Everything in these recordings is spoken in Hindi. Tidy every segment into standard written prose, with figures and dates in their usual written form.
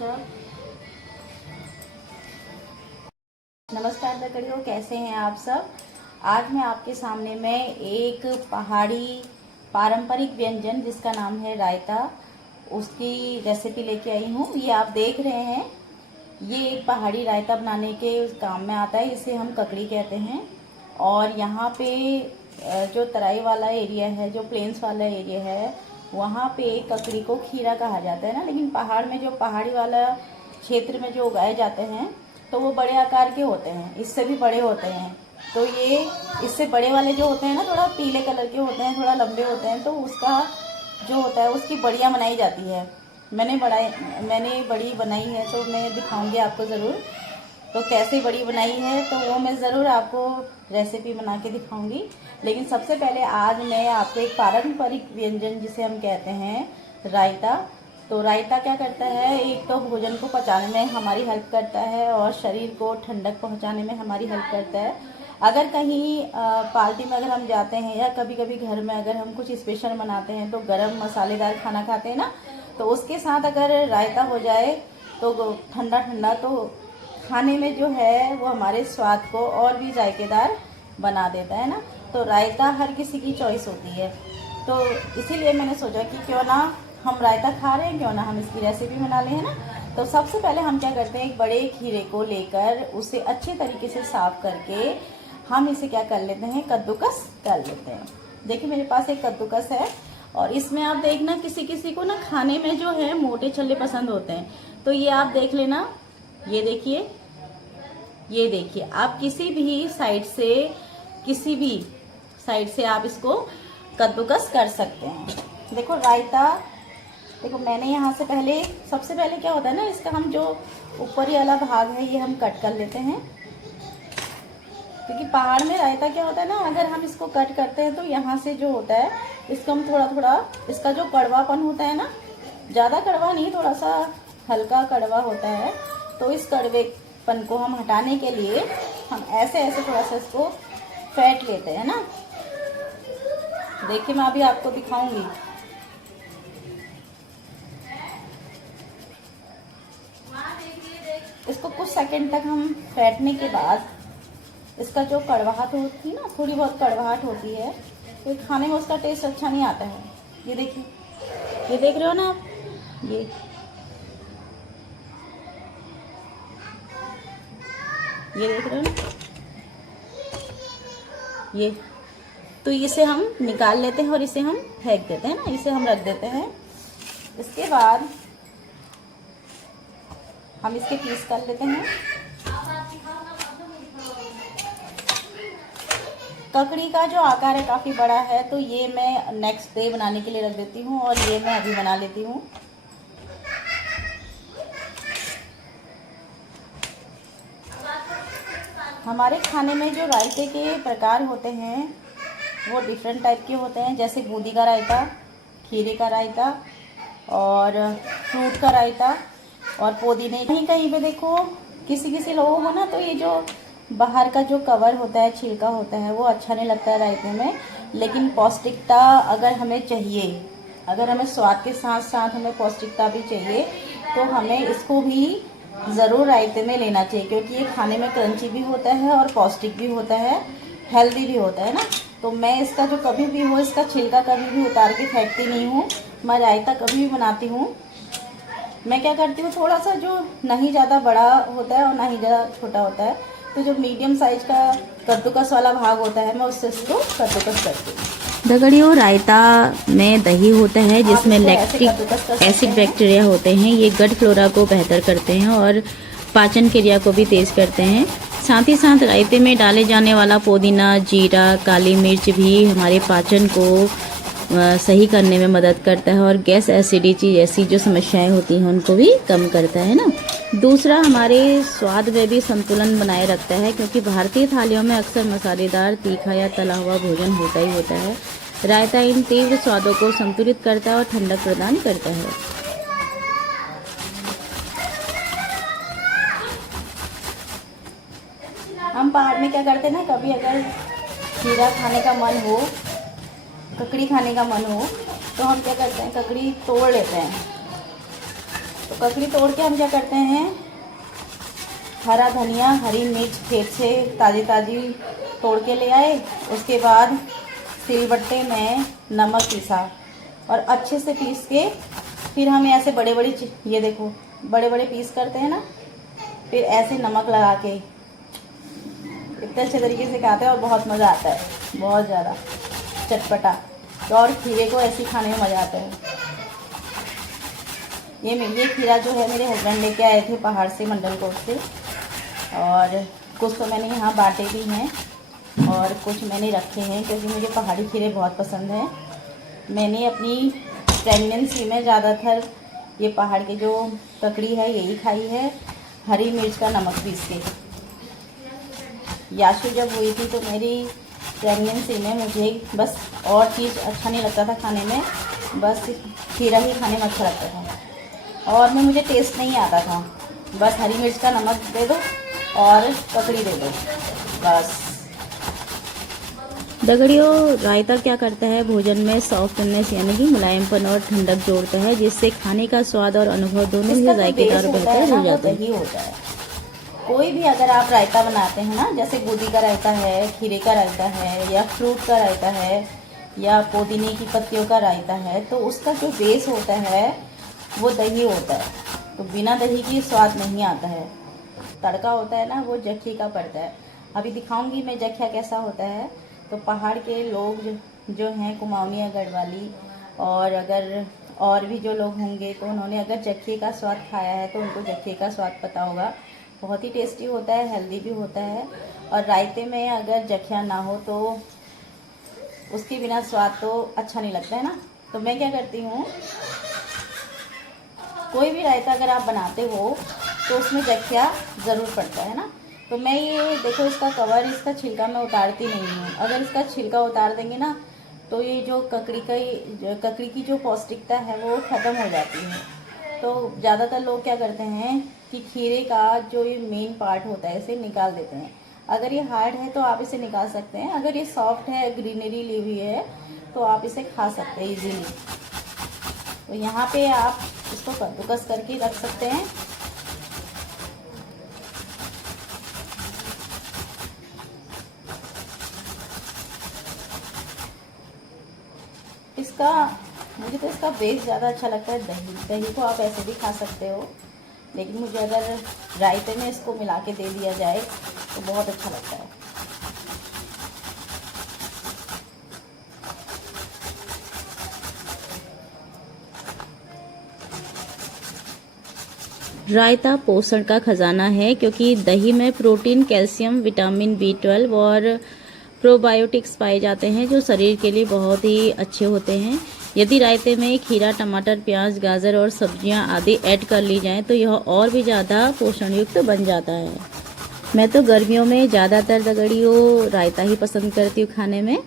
सब। नमस्कार दकड़ियों, कैसे हैं आप सब। आज मैं आपके सामने में एक पहाड़ी पारंपरिक व्यंजन जिसका नाम है रायता, उसकी रेसिपी लेके आई हूँ। ये आप देख रहे हैं, ये एक पहाड़ी रायता बनाने के उस काम में आता है। इसे हम ककड़ी कहते हैं। और यहाँ पे जो तराई वाला एरिया है, जो प्लेन्स वाला एरिया है, वहाँ पे ककड़ी को खीरा कहा जाता है ना। लेकिन पहाड़ में, जो पहाड़ी वाला क्षेत्र में जो उगाए जाते हैं, तो वो बड़े आकार के होते हैं, इससे भी बड़े होते हैं। तो ये इससे बड़े वाले जो होते हैं ना, थोड़ा पीले कलर के होते हैं, थोड़ा लंबे होते हैं। तो उसका जो होता है, उसकी बड़ियाँ बनाई जाती है। मैंने बड़ी बनाई है, तो मैं दिखाऊंगी आपको ज़रूर। तो कैसे बड़ी बनाई है तो वो मैं ज़रूर आपको रेसिपी बना के दिखाऊंगी। लेकिन सबसे पहले आज मैं आपको एक पारंपरिक व्यंजन, जिसे हम कहते हैं रायता। तो रायता क्या करता है, एक तो भोजन को पचाने में हमारी हेल्प करता है और शरीर को ठंडक पहुंचाने में हमारी हेल्प करता है। अगर कहीं पार्टी में अगर हम जाते हैं, या कभी कभी घर में अगर हम कुछ स्पेशल बनाते हैं, तो गरम मसालेदार खाना खाते हैं ना, तो उसके साथ अगर रायता हो जाए तो ठंडा ठंडा, तो खाने में जो है वो हमारे स्वाद को और भी जायकेदार बना देता है ना। तो रायता हर किसी की चॉइस होती है, तो इसीलिए मैंने सोचा कि क्यों ना हम रायता खा रहे हैं, क्यों ना हम इसकी रेसिपी बना लें, है ना। तो सबसे पहले हम क्या करते हैं, एक बड़े खीरे को लेकर उसे अच्छे तरीके से साफ करके हम इसे क्या कर लेते हैं, कद्दूकस कर लेते हैं। देखिए मेरे पास एक कद्दूकस है, और इसमें आप देखना, किसी किसी को ना खाने में जो है मोटे छल्ले पसंद होते हैं, तो ये आप देख लेना। ये देखिए, ये देखिए, आप किसी भी साइड से आप इसको कद्दूकस कर सकते हैं। देखो रायता, देखो मैंने यहाँ से सबसे पहले क्या होता है ना, इसका हम जो ऊपरी वाला भाग है ये हम कट कर लेते हैं। क्योंकि पहाड़ में रायता क्या होता है ना, अगर हम इसको कट करते हैं तो यहाँ से जो होता है, इसको हम थोड़ा थोड़ा, इसका जो कड़वापन होता है ना, ज़्यादा कड़वा नहीं, थोड़ा सा हल्का कड़वा होता है। तो इस कड़वेपन को हम हटाने के लिए हम ऐसे ऐसे थोड़ा सा इसको फेंट लेते हैं ना। देखिए मैं अभी आपको दिखाऊंगी। इसको कुछ सेकंड तक हम फेंटने के बाद इसका जो कड़वाहट होती है ना, थोड़ी बहुत कड़वाहट होती है, तो खाने में उसका टेस्ट अच्छा नहीं आता है। ये देखिए, ये देख रहे हो ना आप, ये देख रहे हो ना, ये तो इसे हम निकाल लेते हैं और इसे हम फेंक देते हैं ना, इसे हम रख देते हैं। इसके बाद हम इसके पीस कर लेते हैं। ककड़ी का जो आकार है काफ़ी बड़ा है, तो ये मैं नेक्स्ट डे बनाने के लिए रख देती हूँ, और ये मैं अभी बना लेती हूँ। हमारे खाने में जो रायते के प्रकार होते हैं वो डिफरेंट टाइप के होते हैं, जैसे बूंदी का रायता, खीरे का रायता, और फ्रूट का रायता, और पुदीने। कहीं कहीं पे देखो, किसी किसी लोगों को ना, तो ये जो बाहर का जो कवर होता है, छिलका होता है, वो अच्छा नहीं लगता है रायते में। लेकिन पौष्टिकता अगर हमें चाहिए, अगर हमें स्वाद के साथ साथ हमें पौष्टिकता भी चाहिए, तो हमें इसको भी ज़रूर रायते में लेना चाहिए। क्योंकि ये खाने में क्रंची भी होता है और पौष्टिक भी होता है, हेल्दी भी होता है ना। तो मैं इसका जो कभी भी हो, इसका छिलका कभी भी उतार के फेंकती नहीं हूँ। मैं रायता कभी भी बनाती हूँ, मैं क्या करती हूँ, थोड़ा सा जो नहीं ज़्यादा बड़ा होता है और ना ही ज़्यादा छोटा होता है, तो जो मीडियम साइज का कद्दूकस वाला भाग होता है, मैं उससे इसको कद्दूकस करती हूँ। दगड़ियों, रायता में दही होता है जिसमें लैक्टिक एसिड बैक्टीरिया होते हैं। ये गट फ्लोरा को बेहतर करते हैं और पाचन क्रिया को भी तेज करते हैं। साथ ही साथ रायते में डाले जाने वाला पुदीना, जीरा, काली मिर्च भी हमारे पाचन को सही करने में मदद करता है और गैस एसिडिटी जैसी जो समस्याएं होती हैं उनको भी कम करता है ना। दूसरा, हमारे स्वाद में भी संतुलन बनाए रखता है, क्योंकि भारतीय थालियों में अक्सर मसालेदार, तीखा या तला हुआ भोजन होता ही होता है। रायता इन तीव्र स्वादों को संतुलित करता है और ठंडक प्रदान करता है। हम पहाड़ में क्या करते हैं ना, कभी अगर खीरा खाने का मन हो, ककड़ी खाने का मन हो, तो हम क्या करते हैं, ककड़ी तोड़ लेते हैं। तो ककड़ी तोड़ के हम क्या करते हैं, हरा धनिया, हरी मिर्च खेत से ताज़ी ताज़ी तोड़ के ले आए। उसके बाद सिलबट्टे में नमक पीसा और अच्छे से पीस के फिर हम ऐसे बड़े बड़े, ये देखो बड़े बड़े पीस करते हैं ना, फिर ऐसे नमक लगा के इतने अच्छे तरीके से खाते हैं और बहुत मज़ा आता है, बहुत ज़्यादा चटपटा। तो और खीरे को ऐसे खाने में मज़ा आता है। ये खीरा जो है मेरे हस्बैंड लेके आए थे पहाड़ से, मंडलकोट से, और कुछ तो मैंने यहाँ बांटे भी हैं और कुछ मैंने रखे हैं क्योंकि मुझे पहाड़ी खीरे बहुत पसंद हैं। मैंने अपनी प्रेगनेंसी में ज़्यादातर ये पहाड़ के जो ककड़ी है यही खाई है, हरी मिर्च का नमक पीस के। याशु जब हुई थी तो मेरी प्रेगनेंसी में मुझे बस और चीज़ अच्छा नहीं लगता था खाने में, बस खीरा ही खाने में अच्छा लगता था और में मुझे टेस्ट नहीं आता था। बस हरी मिर्च का नमक दे दो और ककड़ी दे दो, बस। दगड़ियों, रायता क्या करता है, भोजन में सॉफ्टनेस यानी कि मुलायमपन और ठंडक जोड़ता है, जिससे खाने का स्वाद और अनुभव दोनों ही जायकेदार और बेहतर हो जाते हैं। होता है कोई भी अगर आप रायता बनाते हैं ना, जैसे बूंदी का रायता है, खीरे का रायता है, या फ्रूट का रायता है, या पुदीने की पत्तियों का रायता है, तो उसका जो बेस होता है वो दही होता है। तो बिना दही के स्वाद नहीं आता है। तड़का होता है ना, वो जख्या का पड़ता है। अभी दिखाऊंगी मैं जख्या कैसा होता है। तो पहाड़ के लोग जो हैं, कुमाऊनी या गढ़वाली, और अगर और भी जो लोग होंगे तो उन्होंने अगर जख्ये का स्वाद खाया है तो उनको जख्ये का स्वाद पता होगा। बहुत ही टेस्टी होता है, हेल्दी भी होता है। और रायते में अगर जख्या ना हो तो उसके बिना स्वाद तो अच्छा नहीं लगता है ना। तो मैं क्या करती हूँ, कोई भी रायता अगर आप बनाते हो तो उसमें जख्या ज़रूर पड़ता है ना। तो मैं ये देखो, इसका कवर, इसका छिलका मैं उतारती नहीं हूँ। अगर इसका छिलका उतार देंगे ना तो ये जो ककड़ी की जो पौष्टिकता है वो ख़त्म हो जाती है। तो ज़्यादातर लोग क्या करते हैं कि खीरे का जो ये मेन पार्ट होता है इसे निकाल देते हैं। अगर ये हार्ड है तो आप इसे निकाल सकते हैं, अगर ये सॉफ्ट है, ग्रीनरी ली हुई है, तो आप इसे खा सकते हैं इजीली। तो यहाँ पे आप इसको कद्दूकस करके रख सकते हैं। मुझे तो इसका बेस ज़्यादा अच्छा लगता है दही को आप ऐसे भी खा सकते हो, लेकिन मुझे अगर रायते में इसको मिला के दे दिया जाए तो बहुत अच्छा लगता है। रायता पोषण का खजाना है क्योंकि दही में प्रोटीन, कैल्शियम, विटामिन B12 और प्रोबायोटिक्स पाए जाते हैं जो शरीर के लिए बहुत ही अच्छे होते हैं। यदि रायते में खीरा, टमाटर, प्याज, गाजर और सब्जियां आदि ऐड कर ली जाएं तो यह और भी ज़्यादा पोषण युक्त बन जाता है। मैं तो गर्मियों में ज़्यादातर दगड़ियों रायता ही पसंद करती हूँ खाने में,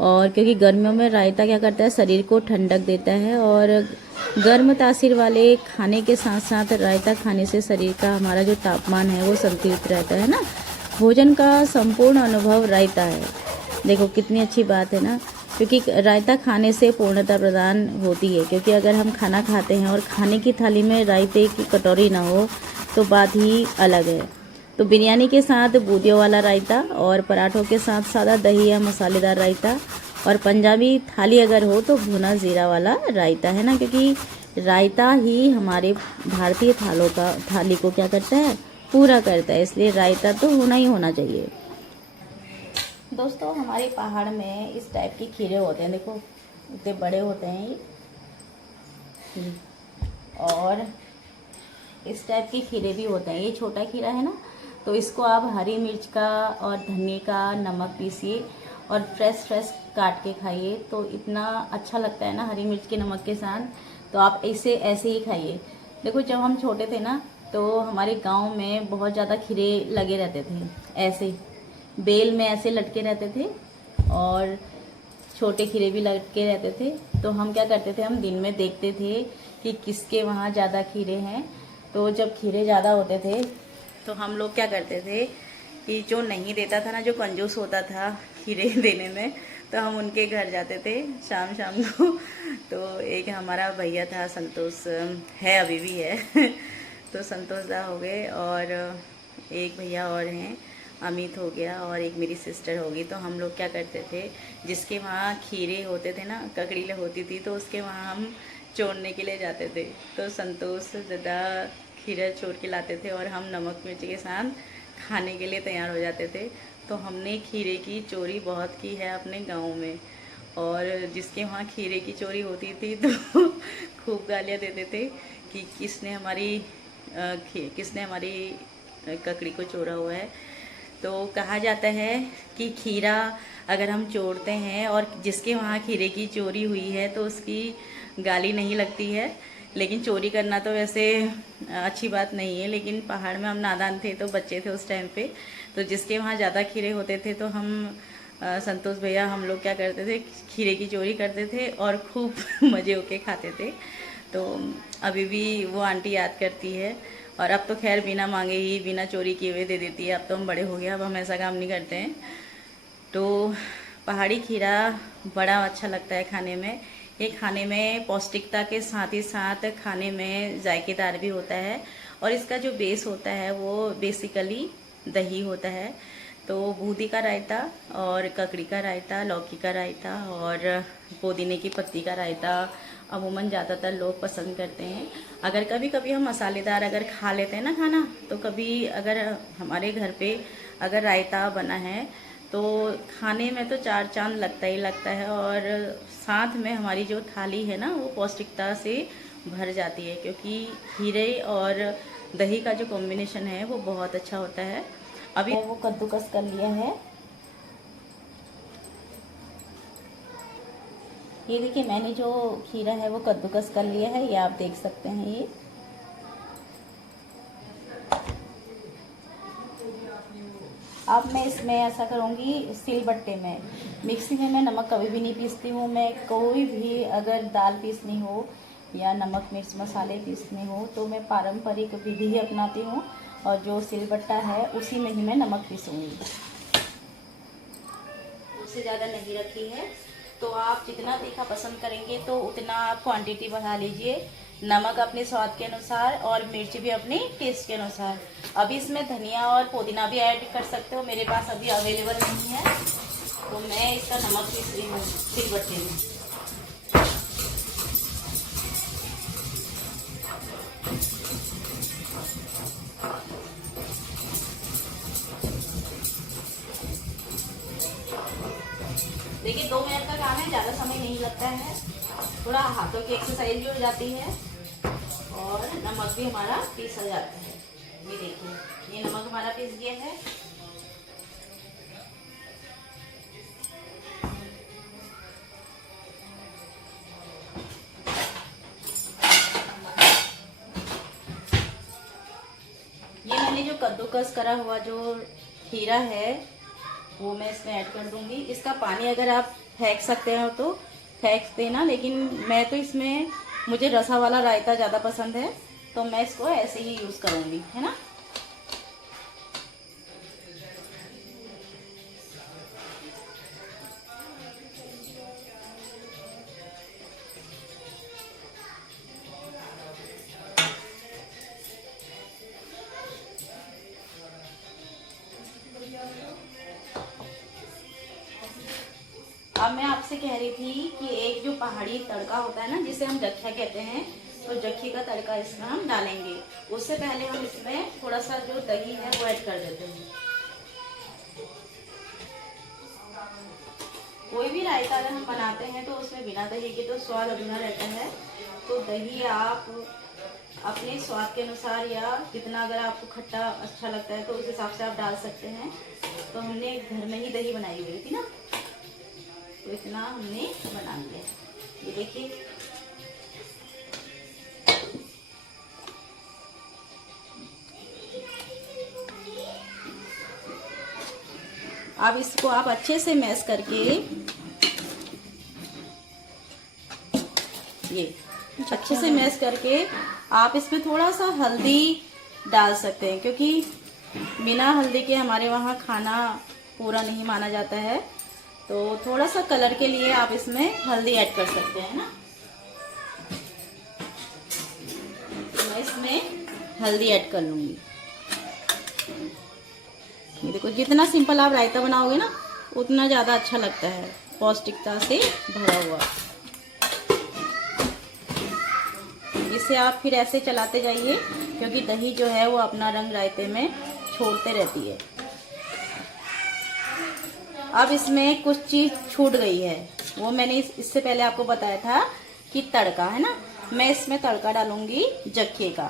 और क्योंकि गर्मियों में रायता क्या करता है, शरीर को ठंडक देता है और गर्म तासीर वाले खाने के साथ साथ रायता खाने से शरीर का हमारा जो तापमान है वो संतुलित रहता है ना। भोजन का संपूर्ण अनुभव रायता है। देखो कितनी अच्छी बात है ना, क्योंकि रायता खाने से पूर्णता प्रदान होती है। क्योंकि अगर हम खाना खाते हैं और खाने की थाली में रायते की कटोरी ना हो तो बात ही अलग है। तो बिरयानी के साथ बूंदियों वाला रायता, और पराठों के साथ सादा दही या मसालेदार रायता, और पंजाबी थाली अगर हो तो भुना जीरा वाला रायता, है ना। क्योंकि रायता ही हमारे भारतीय थाली को क्या करता है, पूरा करता है। इसलिए रायता तो होना ही होना चाहिए। दोस्तों, हमारे पहाड़ में इस टाइप के खीरे होते हैं, देखो इतने बड़े होते हैं ये, और इस टाइप के खीरे भी होते हैं। ये छोटा खीरा है ना, तो इसको आप हरी मिर्च का और धनिया का नमक पीसिए और फ्रेश काट के खाइए तो इतना अच्छा लगता है ना हरी मिर्च के नमक के साथ। तो आप इसे ऐसे ही खाइए। देखो जब हम छोटे थे ना तो हमारे गांव में बहुत ज़्यादा खीरे लगे रहते थे, ऐसे बेल में ऐसे लटके रहते थे, और छोटे खीरे भी लटके रहते थे। तो हम क्या करते थे, हम दिन में देखते थे कि किसके वहाँ ज़्यादा खीरे हैं। तो जब खीरे ज़्यादा होते थे तो हम लोग क्या करते थे कि जो नहीं देता था ना, जो कंजूस होता था खीरे देने में, तो हम उनके घर जाते थे शाम शाम को। तो एक हमारा भैया था संतोष, है अभी भी है तो संतोष दा हो गए, और एक भैया और हैं, अमित हो गया, और एक मेरी सिस्टर होगी। तो हम लोग क्या करते थे, जिसके वहाँ खीरे होते थे ना, ककड़ीले होती थी, तो उसके वहाँ हम चोरने के लिए जाते थे। तो संतोष दादा खीरा चोर के लाते थे और हम नमक मिर्च के साथ खाने के लिए तैयार हो जाते थे। तो हमने खीरे की चोरी बहुत की है अपने गांव में, और जिसके वहाँ खीरे की चोरी होती थी तो खूब गालियाँ देते थे कि किसने हमारी ककड़ी को चोरा हुआ है। तो कहा जाता है कि खीरा अगर हम चोरते हैं और जिसके वहाँ खीरे की चोरी हुई है तो उसकी गाली नहीं लगती है। लेकिन चोरी करना तो वैसे अच्छी बात नहीं है, लेकिन पहाड़ में हम नादान थे, तो बच्चे थे उस टाइम पे, तो जिसके वहाँ ज़्यादा खीरे होते थे तो हम संतोष भैया हम लोग क्या करते थे, खीरे की चोरी करते थे और खूब मज़े होके खाते थे। तो अभी भी वो आंटी याद करती है, और अब तो खैर बिना मांगे ही बिना चोरी किए हुए दे देती है। अब तो हम बड़े हो गए, अब हम ऐसा काम नहीं करते हैं। तो पहाड़ी खीरा बड़ा अच्छा लगता है खाने में। ये खाने में पौष्टिकता के साथ ही साथ खाने में जायकेदार भी होता है, और इसका जो बेस होता है वो बेसिकली दही होता है। तो बूंदी का रायता और ककड़ी का रायता, लौकी का रायता और पुदीने की पत्ती का रायता अमूमन ज़्यादातर लोग पसंद करते हैं। अगर कभी कभी हम मसालेदार अगर खा लेते हैं ना खाना, तो कभी अगर हमारे घर पे अगर रायता बना है तो खाने में तो चार चांद लगता ही लगता है, और साथ में हमारी जो थाली है ना वो पौष्टिकता से भर जाती है, क्योंकि खीरे और दही का जो कॉम्बिनेशन है वो बहुत अच्छा होता है। अभी वो कद्दूकस कर लिया है, ये देखिए मैंने जो खीरा है वो कद्दूकस कर लिया है, ये आप देख सकते हैं। ये अब मैं इसमें ऐसा करूँगी, सिलबट्टे में, मिक्सी में मैं नमक कभी भी नहीं पीसती हूँ। मैं कोई भी अगर दाल पीसनी हो या नमक मिर्च मसाले पीसने हो तो मैं पारंपरिक विधि ही अपनाती हूँ, और जो सिलबट्टा है उसी में ही मैं नमक पीसूँगी। उससे ज़्यादा नहीं रखी है, तो आप जितना तीखा पसंद करेंगे तो उतना आप क्वांटिटी बढ़ा लीजिए। नमक अपने स्वाद के अनुसार और मिर्च भी अपने टेस्ट के अनुसार। अभी इसमें धनिया और पुदीना भी ऐड कर सकते हो, मेरे पास अभी अवेलेबल नहीं है, तो मैं इसका नमक पीस रही हूँ सिलबट्टे में। देखिए 2 मिनट का काम है, ज़्यादा समय नहीं लगता है, थोड़ा हाथों की एक्सरसाइज भी हो जाती है और नमक भी हमारा पीसा जाता है। ये देखिए ये नमक हमारा पीस गया है। ये मैंने जो कद्दूकस करा हुआ जो खीरा है वो मैं इसमें ऐड कर दूंगी। इसका पानी अगर आप फेंक सकते हो तो फेंक देना, लेकिन मैं तो इसमें मुझे रसा वाला रायता ज़्यादा पसंद है, तो मैं इसको ऐसे ही यूज़ करूंगी, है ना। अब मैं आपसे कह रही थी कि एक जो पहाड़ी तड़का होता है ना, जिसे हम जख्या कहते हैं, तो जख्ये का तड़का इसमें हम डालेंगे। उससे पहले हम इसमें थोड़ा सा जो दही है वो ऐड कर देते हैं। कोई भी रायता अगर हम बनाते हैं तो उसमें बिना दही के तो स्वाद अधूरा रहता है। तो दही आप अपने स्वाद के अनुसार, या जितना अगर आपको खट्टा अच्छा लगता है तो उस हिसाब से आप डाल सकते हैं। तो हमने घर में ही दही बनाई हुई थी ना, तो इतना हमने बना लिया। ये देखिए अब इसको आप अच्छे से मैश करके, ये अच्छे से मैश करके आप इसमें थोड़ा सा हल्दी डाल सकते हैं, क्योंकि बिना हल्दी के हमारे वहाँ खाना पूरा नहीं माना जाता है। तो थोड़ा सा कलर के लिए आप इसमें हल्दी ऐड कर सकते हैं ना। तो मैं इसमें हल्दी ऐड कर लूँगी। ये देखो, जितना सिंपल आप रायता बनाओगे ना उतना ज़्यादा अच्छा लगता है, पौष्टिकता से भरा हुआ। इसे आप फिर ऐसे चलाते जाइए, क्योंकि दही जो है वो अपना रंग रायते में छोड़ते रहती है। अब इसमें कुछ चीज़ छूट गई है, वो मैंने इससे पहले आपको बताया था कि तड़का है ना। मैं इसमें तड़का डालूंगी जख्ये का।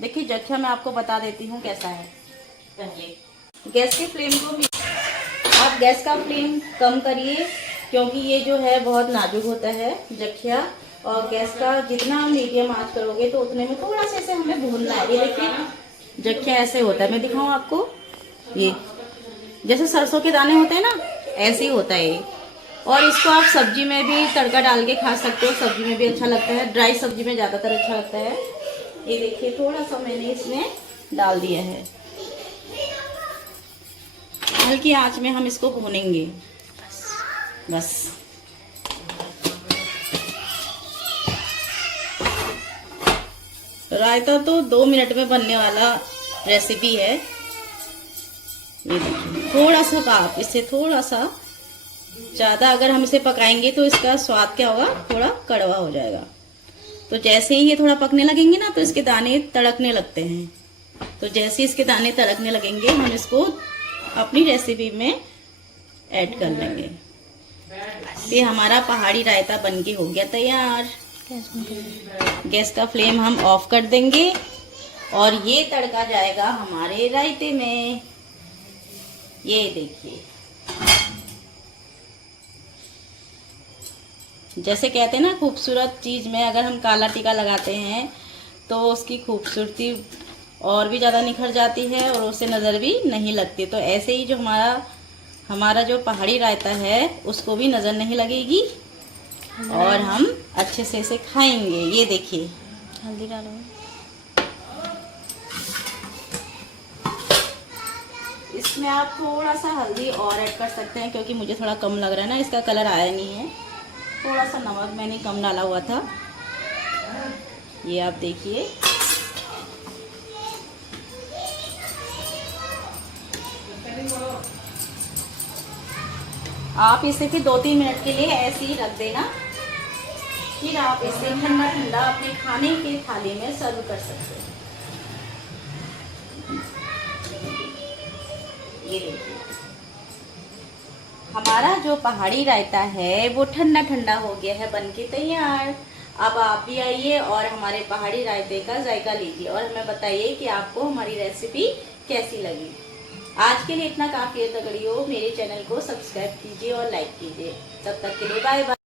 देखिए जख्या मैं आपको बता देती हूँ कैसा है। पहले गैस के फ्लेम को भी आप गैस का फ्लेम कम करिए, क्योंकि ये जो है बहुत नाजुक होता है जख्या। और गैस का जितना मीडियम आंच करोगे तो उतने में थोड़ा सा इसे हमें भूनना है। ये देखिए जख्या ऐसे होता है, मैं दिखाऊं आपको। ये जैसे सरसों के दाने होते हैं ना, ऐसे ही होता है ये। और इसको आप सब्जी में भी तड़का डाल के खा सकते हो, सब्जी में भी अच्छा लगता है, ड्राई सब्जी में ज़्यादातर अच्छा लगता है। ये देखिए थोड़ा सा मैंने इसमें डाल दिया है। हल्की आंच में हम इसको भूनेंगे बस। रायता तो 2 मिनट में बनने वाला रेसिपी है। ये देखिए थोड़ा सा आप इसे थोड़ा सा ज़्यादा अगर हम इसे पकाएंगे तो इसका स्वाद क्या होगा, थोड़ा कड़वा हो जाएगा। तो जैसे ही ये थोड़ा पकने लगेंगे ना तो इसके दाने तड़कने लगते हैं। तो जैसे इसके दाने तड़कने लगेंगे हम इसको अपनी रेसिपी में ऐड कर लेंगे। ये हमारा पहाड़ी रायता बनके हो गया तैयार। गैस का फ्लेम हम ऑफ कर देंगे और ये तड़का जाएगा हमारे रायते में। ये देखिए, जैसे कहते हैं ना खूबसूरत चीज़ में अगर हम काला टीका लगाते हैं तो उसकी खूबसूरती और भी ज़्यादा निखर जाती है और उसे नज़र भी नहीं लगती। तो ऐसे ही जो हमारा जो पहाड़ी रायता है उसको भी नज़र नहीं लगेगी और हम अच्छे से इसे खाएंगे। ये देखिए हल्दी डालो। इसमें आप थोड़ा सा हल्दी और ऐड कर सकते हैं, क्योंकि मुझे थोड़ा कम लग रहा है ना, इसका कलर आया नहीं है। थोड़ा सा नमक मैंने कम डाला हुआ था। ये आप देखिए, आप इसे फिर 2-3 मिनट के लिए ऐसे ही रख देना। फिर आप इसे ठंडा ठंडा अपने खाने के थाली में सर्व कर सकते हैं। ये देखिए हमारा जो पहाड़ी रायता है वो ठंडा ठंडा हो गया है, बनके तैयार। अब आप भी आइए और हमारे पहाड़ी रायते का जायका लीजिए और हमें बताइए कि आपको हमारी रेसिपी कैसी लगी। आज के लिए इतना काफी है। तगड़ियों, मेरे चैनल को सब्सक्राइब कीजिए और लाइक कीजिए। तब तक के लिए बाय बाय।